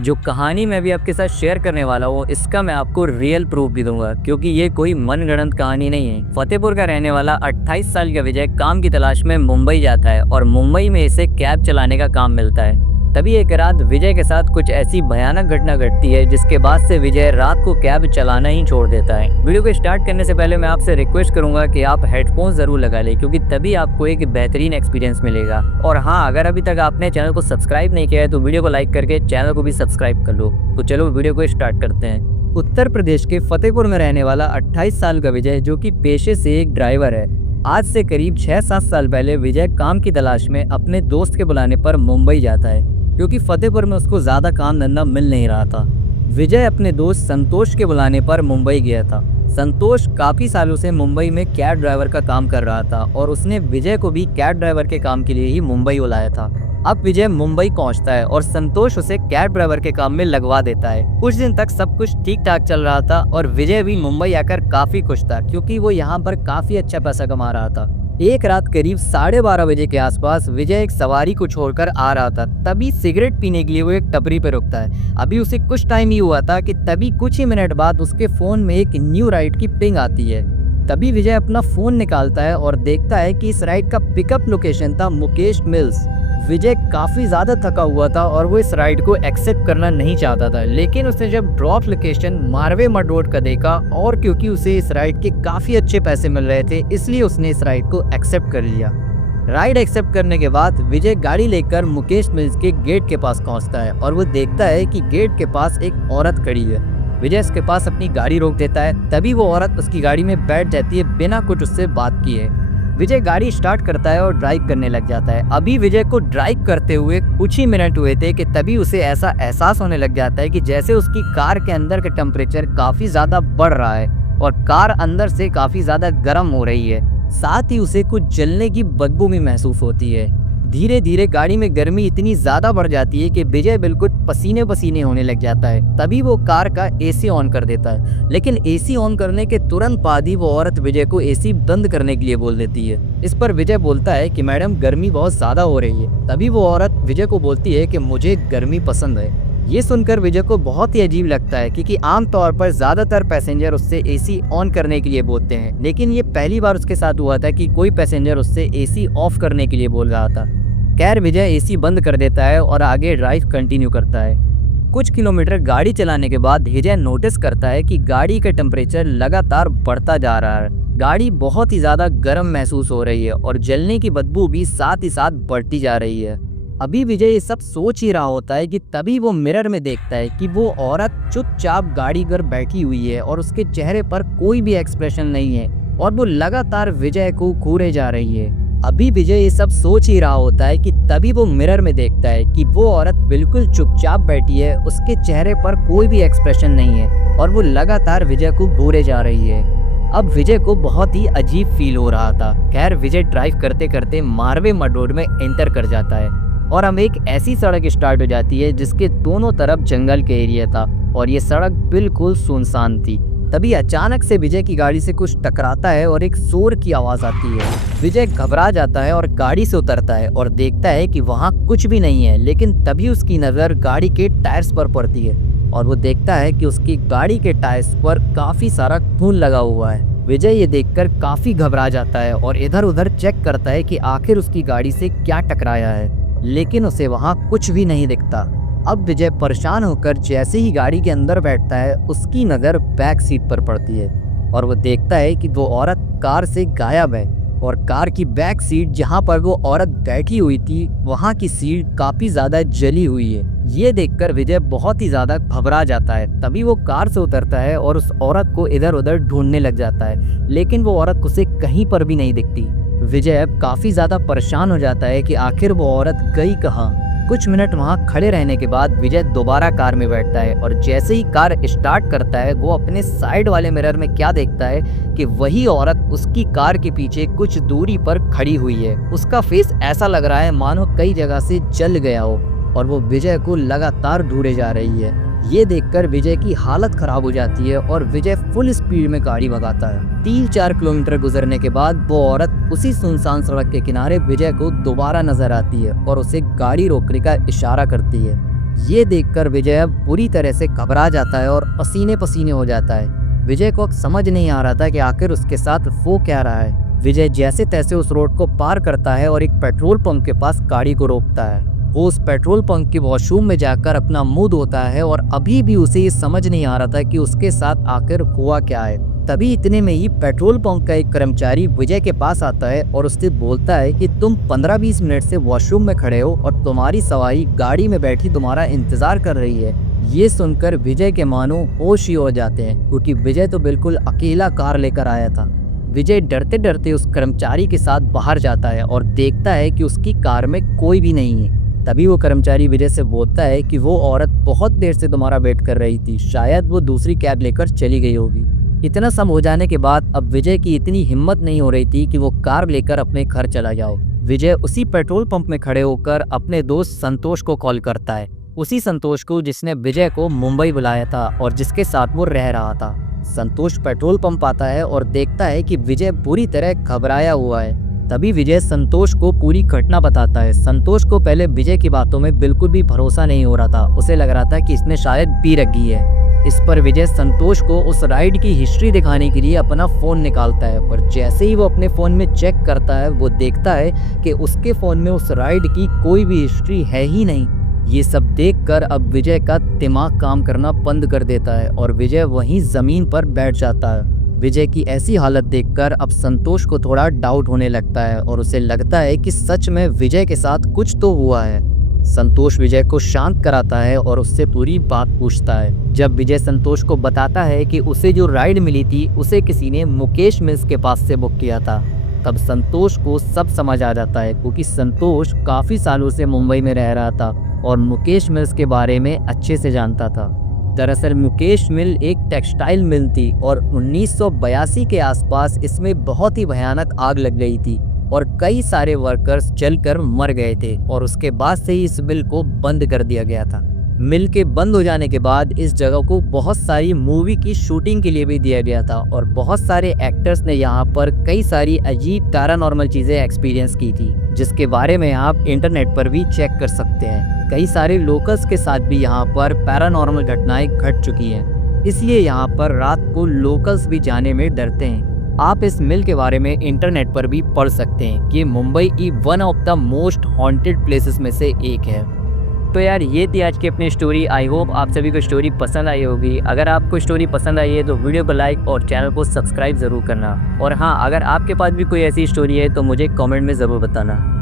जो कहानी मैं भी आपके साथ शेयर करने वाला हूँ इसका मैं आपको रियल प्रूफ भी दूंगा, क्योंकि ये कोई मनगढ़ंत कहानी नहीं है। फतेहपुर का रहने वाला 28 साल का विजय काम की तलाश में मुंबई जाता है और मुंबई में इसे कैब चलाने का काम मिलता है। तभी एक रात विजय के साथ कुछ ऐसी भयानक घटना घटती है जिसके बाद से विजय रात को कैब चलाना ही छोड़ देता है। वीडियो को स्टार्ट करने से पहले मैं आपसे रिक्वेस्ट करूंगा कि आप हेडफोन जरूर लगा लें, क्योंकि तभी आपको एक बेहतरीन एक्सपीरियंस मिलेगा। और हाँ, अगर अभी तक आपने चैनल को सब्सक्राइब नहीं किया है तो वीडियो को लाइक करके चैनल को भी सब्सक्राइब कर लो। तो चलो वीडियो को स्टार्ट करते हैं। उत्तर प्रदेश के फतेहपुर में रहने वाला 28 साल का विजय, जो कि पेशे से एक ड्राइवर है, आज से करीब 6-7 साल पहले विजय काम की तलाश में अपने दोस्त के बुलाने पर मुंबई जाता है, क्योंकि फतेहपुर में उसको ज़्यादा काम धंधा मिल नहीं रहा था। विजय अपने दोस्त संतोष के बुलाने पर मुंबई गया था। संतोष काफ़ी सालों से मुंबई में कैब ड्राइवर का काम कर रहा था और उसने विजय को भी कैब ड्राइवर के काम के लिए ही मुंबई बुलाया था। अब विजय मुंबई पहुंचता है और संतोष उसे कैब ड्राइवर के काम में लगवा देता है। कुछ दिन तक सब कुछ ठीक ठाक चल रहा था और विजय भी मुंबई आकर काफ़ी खुश था, क्योंकि वो यहाँ पर काफ़ी अच्छा पैसा कमा रहा था। एक रात करीब 12:30 बजे के आसपास विजय एक सवारी को छोड़कर आ रहा था। तभी सिगरेट पीने के लिए वो एक टपरी पर रुकता है। अभी उसे कुछ टाइम ही हुआ था कि तभी कुछ ही मिनट बाद उसके फोन में एक न्यू राइड की पिंग आती है। तभी विजय अपना फोन निकालता है और देखता है कि इस राइड का पिकअप लोकेशन था मुकेश मिल्स। विजय काफ़ी ज़्यादा थका हुआ था और वो इस राइड को एक्सेप्ट करना नहीं चाहता था, लेकिन उसने जब drop location Marve mud road का देखा और क्योंकि उसे इस राइड के काफ़ी अच्छे पैसे मिल रहे थे, इसलिए उसने इस राइड को एक्सेप्ट कर लिया। राइड एक्सेप्ट करने के बाद विजय गाड़ी लेकर मुकेश मिल्स के गेट के पास पहुंचता है और वो देखता है कि गेट के पास एक औरत खड़ी है। विजय उसके पास अपनी गाड़ी रोक देता है। तभी वो औरत उसकी गाड़ी में बैठ जाती है बिना कुछ उससे बात किए। विजय गाड़ी स्टार्ट करता है और ड्राइव करने लग जाता है। अभी विजय को ड्राइव करते हुए कुछ ही मिनट हुए थे कि तभी उसे ऐसा एहसास होने लग जाता है कि जैसे उसकी कार के अंदर का टेम्परेचर काफ़ी ज़्यादा बढ़ रहा है और कार अंदर से काफ़ी ज़्यादा गर्म हो रही है। साथ ही उसे कुछ जलने की बदबू भी महसूस होती है। धीरे धीरे गाड़ी में गर्मी इतनी ज़्यादा बढ़ जाती है कि विजय बिल्कुल पसीने पसीने होने लग जाता है। तभी वो कार का एसी ऑन कर देता है, लेकिन एसी ऑन करने के तुरंत बाद ही वो औरत विजय को एसी बंद करने के लिए बोल देती है। इस पर विजय बोलता है कि मैडम, गर्मी बहुत ज़्यादा हो रही है। तभी वो औरत विजय को बोलती है कि मुझे गर्मी पसंद है। ये सुनकर विजय को बहुत ही अजीब लगता है, क्योंकि आमतौर पर ज़्यादातर पैसेंजर उससे एसी ऑन करने के लिए बोलते हैं, लेकिन ये पहली बार उसके साथ हुआ था कि कोई पैसेंजर उससे एसी ऑफ करने के लिए बोल रहा था। खैर, विजय एसी बंद कर देता है और आगे ड्राइव कंटिन्यू करता है। कुछ किलोमीटर गाड़ी चलाने के बाद विजय नोटिस करता है कि गाड़ी का टेम्परेचर लगातार बढ़ता जा रहा है। गाड़ी बहुत ही ज़्यादा गर्म महसूस हो रही है और जलने की बदबू भी साथ ही साथ बढ़ती जा रही है। अभी विजय ये सब सोच ही रहा होता है कि तभी वो मिरर में देखता है कि वो औरत चुपचाप गाड़ी पर बैठी हुई है और उसके चेहरे पर कोई भी एक्सप्रेशन नहीं है और वो लगातार विजय को घूरे जा रही है। अभी विजय ये सब सोच ही रहा होता है कि तभी वो मिरर में देखता है कि वो औरत बिल्कुल चुपचाप बैठी है, उसके चेहरे पर कोई भी एक्सप्रेशन नहीं है और वो लगातार विजय को घूरे जा रही है। अब विजय को बहुत ही अजीब फील हो रहा था। खैर, विजय ड्राइव करते करते मारवे मड रोड में एंटर कर जाता है और हम एक ऐसी सड़क स्टार्ट हो जाती है जिसके दोनों तरफ जंगल के एरिया था और ये सड़क बिल्कुल सुनसान थी। तभी अचानक से विजय की गाड़ी से कुछ टकराता है और एक शोर की आवाज़ आती है। विजय घबरा जाता है और गाड़ी से उतरता है और देखता है कि वहाँ कुछ भी नहीं है, लेकिन तभी उसकी नज़र गाड़ी के टायर्स पर पड़ती है और वो देखता है कि उसकी गाड़ी के टायर्स पर काफ़ी सारा खून लगा हुआ है। विजय ये देखकर काफ़ी घबरा जाता है और इधर उधर चेक करता है कि आखिर उसकी गाड़ी से क्या टकराया है, लेकिन उसे वहाँ कुछ भी नहीं दिखता। अब विजय परेशान होकर जैसे ही गाड़ी के अंदर बैठता है, उसकी नज़र बैक सीट पर पड़ती है और वो देखता है कि वो औरत कार से गायब है और कार की बैक सीट जहां पर वो औरत बैठी हुई थी, वहां की सीट काफ़ी ज़्यादा जली हुई है। ये देखकर विजय बहुत ही ज़्यादा घबरा जाता है। तभी वो कार से उतरता है और उस औरत को इधर उधर ढूंढने लग जाता है, लेकिन वो औरत उसे कहीं पर भी नहीं दिखती। विजय अब काफ़ी ज़्यादा परेशान हो जाता है कि आखिर वो औरत गई कहाँ। कुछ मिनट वहां खड़े रहने के बाद विजय दोबारा कार में बैठता है और जैसे ही कार स्टार्ट करता है, वो अपने साइड वाले मिरर में क्या देखता है कि वही औरत उसकी कार के पीछे कुछ दूरी पर खड़ी हुई है। उसका फेस ऐसा लग रहा है मानो कई जगह से जल गया हो और वो विजय को लगातार ढूंढे जा रही है। ये देखकर विजय की हालत खराब हो जाती है और विजय फुल स्पीड में गाड़ी भगाता है। 3-4 किलोमीटर गुजरने के बाद वो औरत उसी सुनसान सड़क के किनारे विजय को दोबारा नजर आती है और उसे गाड़ी रोकने का इशारा करती है। ये देखकर विजय अब बुरी तरह से घबरा जाता है और पसीने पसीने हो जाता है। विजय को अब समझ नहीं आ रहा था कि आखिर उसके साथ वो क्या रहा है। विजय जैसे तैसे उस रोड को पार करता है और एक पेट्रोल पंप के पास गाड़ी को रोकता है। वो उस पेट्रोल पंप के वॉशरूम में जाकर अपना मुंह धोता है और अभी भी उसे ये समझ नहीं आ रहा था कि उसके साथ आखिर हुआ क्या है। तभी इतने में ही पेट्रोल पंप का एक कर्मचारी विजय के पास आता है और उससे बोलता है कि तुम 15-20 मिनट से वॉशरूम में खड़े हो और तुम्हारी सवारी गाड़ी में बैठी तुम्हारा इंतजार कर रही है। ये सुनकर विजय के मानो होश ही हो जाते हैं, क्योंकि विजय तो बिल्कुल अकेला कार लेकर आया था। विजय डरते डरते उस कर्मचारी के साथ बाहर जाता है और देखता है कि उसकी कार में कोई भी नहीं है। तभी वो कर्मचारी विजय से बोलता है कि वो औरत बहुत देर से तुम्हारा वेट कर रही थी, शायद वो दूसरी कैब लेकर चली गई होगी। इतना सब हो जाने के बाद अब विजय की इतनी हिम्मत नहीं हो रही थी कि वो कार लेकर अपने घर चला जाओ। विजय उसी पेट्रोल पंप में खड़े होकर अपने दोस्त संतोष को कॉल करता है, उसी संतोष को जिसने विजय को मुंबई बुलाया था और जिसके साथ वो रह रहा था। संतोष पेट्रोल पंप आता है और देखता है कि विजय बुरी तरह घबराया हुआ है। तभी विजय संतोष को पूरी घटना बताता है। संतोष को पहले विजय की बातों में बिल्कुल भी भरोसा नहीं हो रहा था। उसे लग रहा था कि इसने शायद पी रखी है। इस पर विजय संतोष को उस राइड की हिस्ट्री दिखाने के लिए अपना फोन निकालता है, पर जैसे ही वो अपने फोन में चेक करता है वो देखता है कि उसके फोन में उस राइड की कोई भी हिस्ट्री है ही नहीं। ये सब देखकर अब विजय का दिमाग काम करना बंद कर देता है और विजय वहीं जमीन पर बैठ जाता है। विजय की ऐसी हालत देखकर अब संतोष को थोड़ा डाउट होने लगता है और उसे लगता है कि सच में विजय के साथ कुछ तो हुआ है। संतोष विजय को शांत कराता है और उससे पूरी बात पूछता है। जब विजय संतोष को बताता है कि उसे जो राइड मिली थी उसे किसी ने मुकेश मिल्स के पास से बुक किया था, तब संतोष को सब समझ आ जाता है, क्योंकि संतोष काफ़ी सालों से मुंबई में रह रहा था और मुकेश मिल्स के बारे में अच्छे से जानता था। दरअसल मुकेश मिल एक टेक्सटाइल मिल थी और 1982 के आसपास इसमें बहुत ही भयानक आग लग गई थी और कई सारे वर्कर्स जलकर मर गए थे और उसके बाद से ही इस मिल को बंद कर दिया गया था। मिल के बंद हो जाने के बाद इस जगह को बहुत सारी मूवी की शूटिंग के लिए भी दिया गया था और बहुत सारे एक्टर्स ने यहाँ पर कई सारी अजीब पैरानॉर्मल चीज़ें एक्सपीरियंस की थी, जिसके बारे में आप इंटरनेट पर भी चेक कर सकते हैं। कई सारे लोकल्स के साथ भी यहाँ पर पैरानॉर्मल घटनाएं घट चुकी हैं, इसलिए यहाँ पर रात को लोकल्स भी जाने में डरते हैं। आप इस मिल के बारे में इंटरनेट पर भी पढ़ सकते हैं कि मुंबई की one of the most haunted places में से एक है। तो यार ये थी आज की अपनी स्टोरी। आई होप आप सभी को स्टोरी पसंद आई होगी। अगर आपको स्टोरी पसंद आई है तो वीडियो को लाइक और चैनल को सब्सक्राइब ज़रूर करना। और हाँ, अगर आपके पास भी कोई ऐसी स्टोरी है तो मुझे कमेंट में ज़रूर बताना।